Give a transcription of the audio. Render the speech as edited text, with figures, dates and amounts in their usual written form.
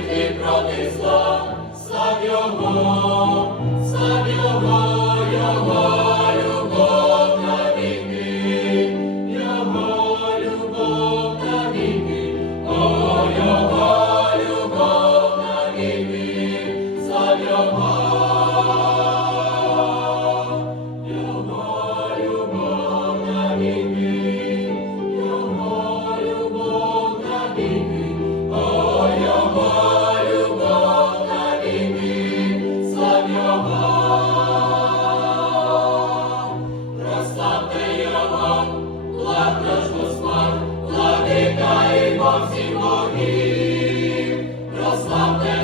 битві проти зла, слав Його, Його любов на віки, Його любов на віки, о, Його любов на віки, слав Його, Його любов на віки, Його любов на віки, о, Його любов на віки, слав Його. Прославте Його, владножну смерть, владика і Бог всіх богів. Прославте